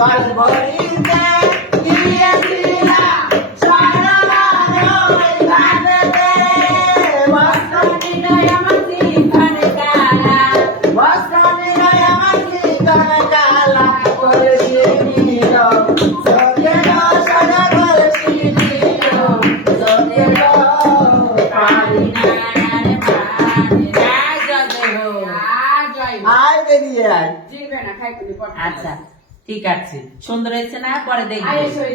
জল ভরিতে গিয়েছিলাম সরলার ঘাটেতে, বস্ত্র নিয়ে আমার জীবনে কালা, বস্ত্র নিয়ে আমার জীবনে কালা, কলসি নিল সত্যের সদা কলসি নিল সত্যের পারি না রে আয় বেরিয়ে আয়। জিরবে না খাই তুমি আচ্ছা ঠিক আছে, সুন্দর হয়েছে না? পরে দেখবি।